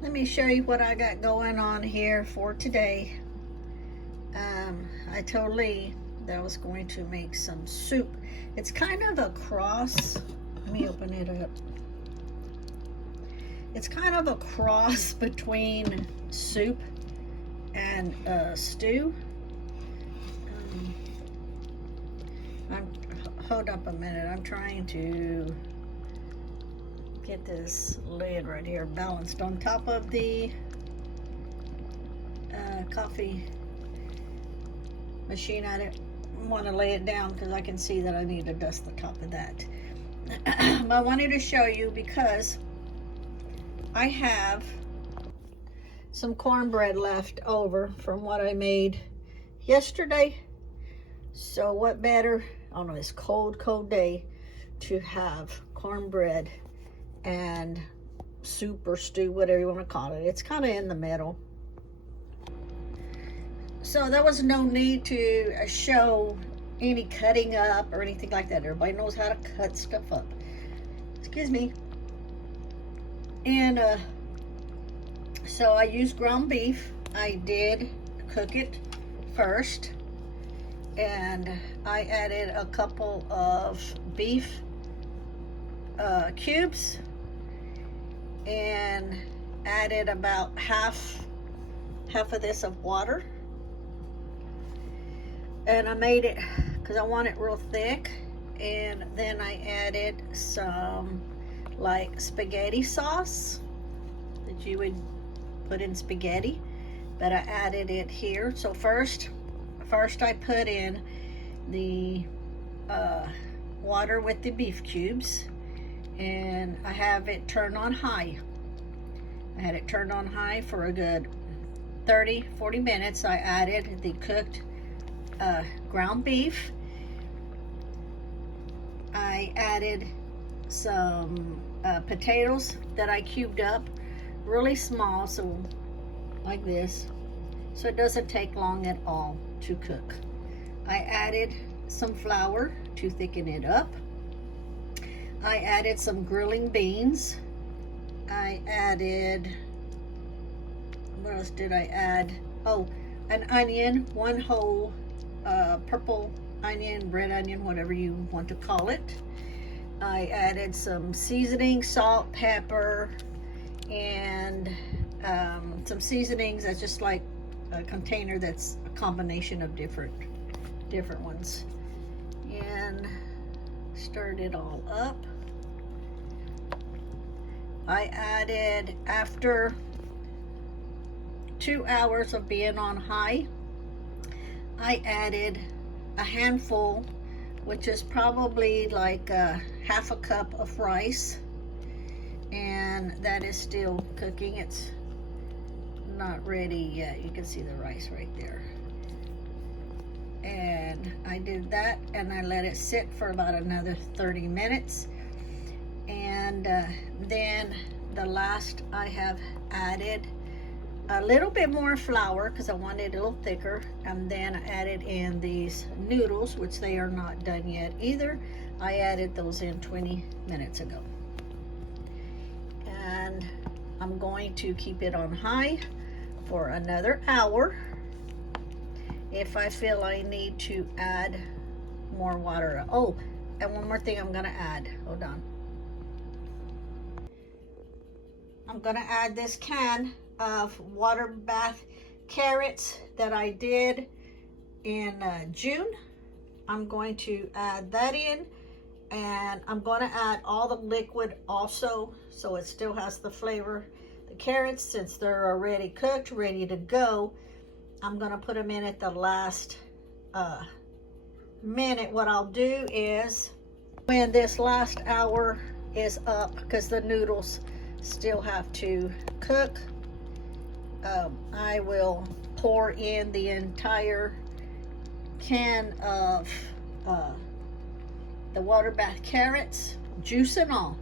Let me show you what I got going on here for today. I told Lee that I was going to make some soup. It's kind of a cross. Let me open it up. It's kind of a cross between soup and stew. Hold up a minute. I'm trying to get this lid right here balanced on top of the coffee machine. I didn't want to lay it down because I can see that I need to dust the top of that. I wanted to show you because I have some cornbread left over from what I made yesterday. So what better on this cold day to have cornbread and soup or stew, whatever you want to call it. It's kind of in the middle. So there was no need to show any cutting up or anything like that. Everybody knows how to cut stuff up. Excuse me. And so I used ground beef. I did cook it first. And I added a couple of beef cubes and added about half of this of water. And I made it because I want it real thick. And then I added some like spaghetti sauce that you would put in spaghetti, but I added it here. So first I put in the water with the beef cubes, and I have it turned on high. I had it turned on high for a good 30-40 minutes. I added the cooked ground beef. I added some potatoes that I cubed up really small, so like this, so it doesn't take long at all to cook. I added some flour to thicken it up. I added some grilling beans. I added, what else did I add? Oh, an onion, one whole purple onion, red onion, whatever you want to call it. I added some seasoning, salt, pepper, and some seasonings. That's just like a container that's a combination of different ones. And stirred it all up. I added, after 2 hours of being on high, I added a handful, which is probably like half a cup of rice, and that is still cooking. It's not ready yet. You can see the rice right there. And I did that, and I let it sit for about another 30 minutes. And then the last, I have added a little bit more flour because I wanted it a little thicker, and then I added in these noodles, which they are not done yet either. I added those in 20 minutes ago. And I'm going to keep it on high for another hour. If I feel I need to add more water. Oh, and one more thing I'm gonna add. Hold on. I'm gonna add this can of water bath carrots that I did in June. I'm going to add that in, and I'm going to add all the liquid also, so it still has the flavor. The carrots, since they're already cooked, ready to go, I'm going to put them in at the last minute. What I'll do is, when this last hour is up, because the noodles still have to cook, I will pour in the entire can of the water bath carrots, juice and all.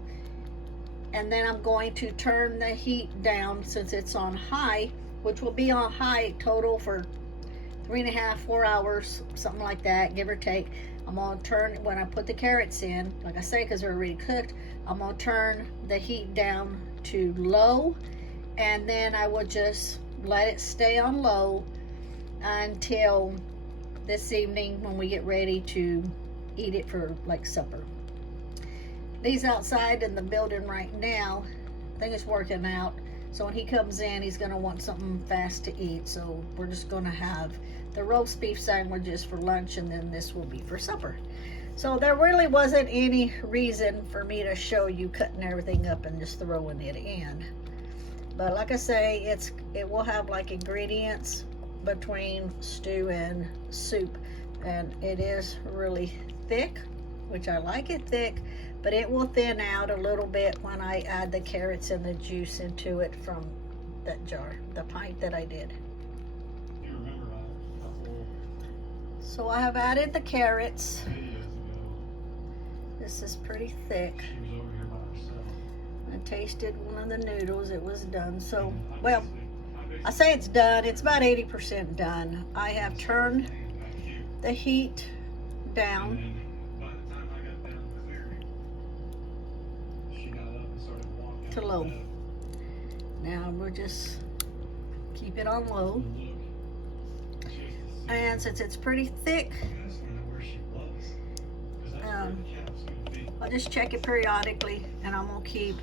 And then I'm going to turn the heat down, since it's on high, which will be on high total for 3.5, 4 hours, something like that, give or take. I'm gonna turn, when I put the carrots in, like I say, because they're already cooked, I'm gonna turn the heat down to low, and then I will just let it stay on low until this evening when we get ready to eat it for like supper. Lee's outside in the building right now. I think it's working out. So when he comes in, he's gonna want something fast to eat. So we're just gonna have the roast beef sandwiches for lunch, and then this will be for supper. So there really wasn't any reason for me to show you cutting everything up and just throwing it in. But like I say, it will have like ingredients between stew and soup, and it is really thick, which I like it thick, but it will thin out a little bit when I add the carrots and the juice into it from that jar, the pint that I did. You remember a couple So I have added the carrots. videos ago, This is pretty thick. she was over here by herself. I tasted one of the noodles. It was done. So, And well, obviously, I say it's done. It's about 80% done. I have turned the heat down. and then by the time I got down the clearing, she got up and started walking To out low. of bed. Now we'll just keep it on low. And look, she has to see And since it's pretty thick, I just wanna know where she was. 'Cause that's where the cat's gonna be. I'll just check it periodically, and I'm gonna keep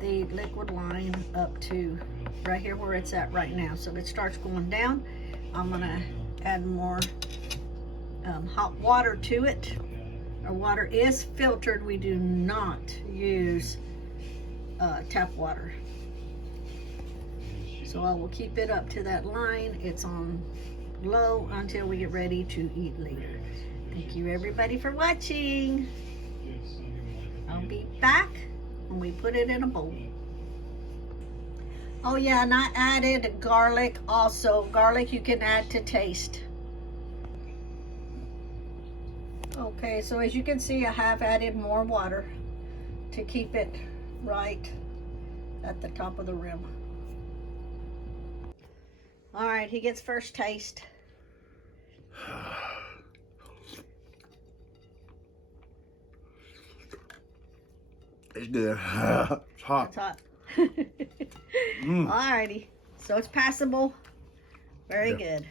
the liquid line up to right here where it's at right now. So if it starts going down, I'm gonna add more hot water to it. Our water is filtered. We do not use tap water. So I will keep it up to that line. It's on low until we get ready to eat later. Thank you everybody for watching. I'll be back when we put it in a bowl. Oh yeah, and I added garlic also. Garlic you can add to taste. Okay, so as you can see, I have added more water to keep it right at the top of the rim. All right, he gets first taste. It's good. It's hot. It's hot. All righty, so it's passable. Very good.